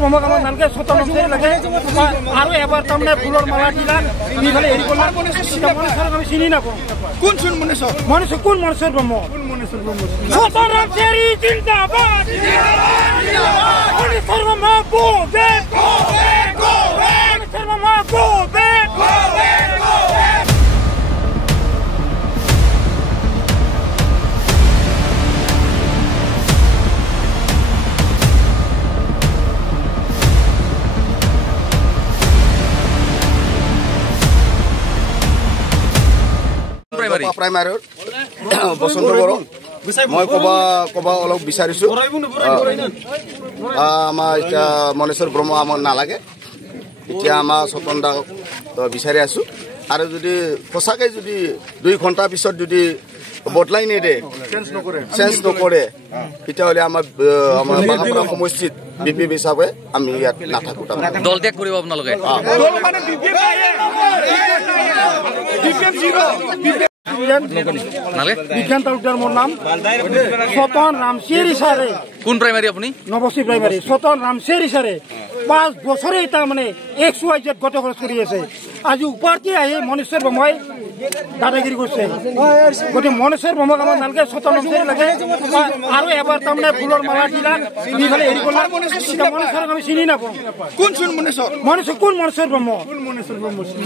ব্ৰহ্মক আমাৰ নালকে সতন নামচাৰি লাগে আৰু এবাৰ তাৰমানে ফুলৰ মালা দিলা দি ফেলে হেৰি কৰিলা মনেশ্বৰক আমি চিনি নাপাওঁ কোন চোন মনেশ্বৰ কোন মনেশ্বৰ ব্ৰহ্ম সতন নামচাৰি জিন্দাবাদ মনেশ্বৰ ব্ৰহ্ম গো বেক মনেশ্বৰ ব্ৰহ্ম গো বেক प्राइमारी बसंत बर मैं कबा अलग विचारिছো आमार इटा मनेश्वर ब्रह्म आमार नालागे इटा आमार सतन दाक विचारि आছো आरो जदि फसाके जदि 2 घंटा पिছত जदि बदलाई नेदे चेंज नकरे इटा हले आमार बागानपारा समष्टित बीपीएफ हिसाबे आमी यात नाथाकु दल त्याग करिब आपनालोके दल माने बीपीएफ जीरो বিজ্ঞান তালুকদার মোর নাম সতন রামচেরি সারে কোন প্রাইমারি আপনি নবশ্রী প্রাইমারি সতন রামচেরি সারে 5 বছরে এটা মানে XYZ গত খরচ কৰি আছে আজি উপাৰতি আহি মনেশ্বৰ ব্ৰহ্মই দাদাগিৰি কৰছে গতি মনেশ্বৰ ব্ৰহ্মক আমাৰ নালকে সতন ৰামচেৰি লাগে আৰু এবাৰ তাৰমানে ফুলৰ মালা দিলা দি ফেলে হেৰি কৰিলা মনেশ্বৰক আমি চিনি নাপাওঁ কোন চোন মনেশ্বৰ কোন মনেশ্বৰ ব্ৰহ্ম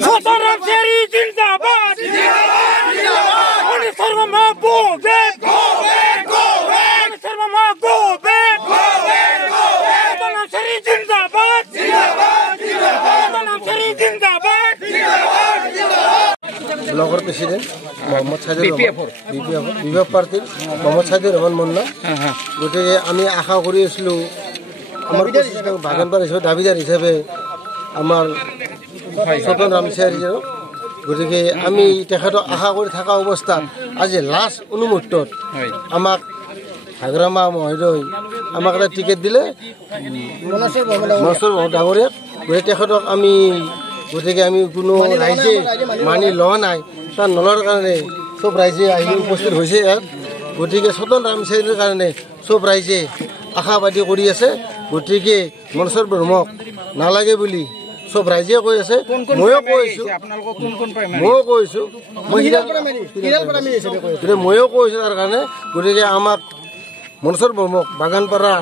সতন ৰামচেৰি জিন্দাবাদ মনেশ্বৰ ব্ৰহ্ম গো বেক মনেশ্বৰ ব্ৰহ্ম গো বেক সতন ৰামচেৰি জিন্দাবাদ সতন ৰামচেৰি জিন্দাবাদ ব্লকৰ প্ৰেসিডেন্ট মোহাম্মদ সাইদুৰ বিভাগ পাৰ্টিৰ মোহাম্মদ সাইদুৰ ৰহমান মুন্না গতিকে আমি আশা কৰি আছিলো আমাৰ বাগানপাৰা হিচাপে দাবিদাৰ হিচাপে আমাৰ সতন ৰামচেৰি গতিকে আমি তেখেতক আশা কৰি থকা অৱস্থাত আজি লাষ্ট অনুমুহূৰ্তত আমাক হাগ্ৰামা মহোদয় আমাক এটা টিকেট দিলে মনেশ্বৰ ডাঙৰীয়াক গতিকে তেখেতক আমি গতিকে আমি কোনো ৰাইজে মানি লোৱা নাই তাৰ নলোৱাৰ কাৰণে চব ৰাইজে আহি উপস্থিত হৈছে ইয়াত গতিকে সতন ৰামচেৰিৰ কাৰণে চব ৰাইজে আশাবাদী কৰি আছে গতিকে মনেশ্বৰ ব্ৰহ্মক নালাগে বুলি সব ৰাইজে কৈ আছে ময়ো কৈছো ময়ো কৈছো তাৰ কাৰণে গতিকে আমাক মনেশ্বৰ ব্ৰহ্মক বাগানপাৰা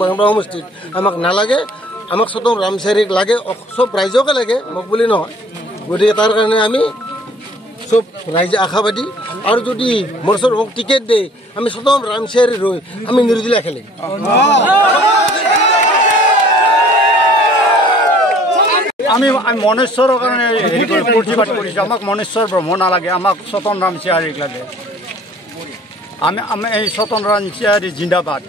বাগানপাৰা সমষ্টিত আমাক নালাগে আমাক সতন ৰামচেৰিক লাগে সব ৰাইজকে লাগে মোক বুলি নহয় গতিকে তাৰ কাৰণে আমি সব ৰাইজে আশাবাদী আৰু যদি মনেশ্বৰ ব্ৰহ্মক টিকেট দিয়ে আমি সতন ৰামচেৰি ৰৈ আমি নিৰ্দিলা খেলিম আমি মনেশ্বৰৰ কাৰণে প্ৰতিবাদ কৰিছোঁ আমাক মনেশ্বৰ ব্ৰহ্ম নালাগে আমাক সতন ৰামচেৰিক লাগে আমি এই সতন ৰামচেৰি জিন্দাবাদ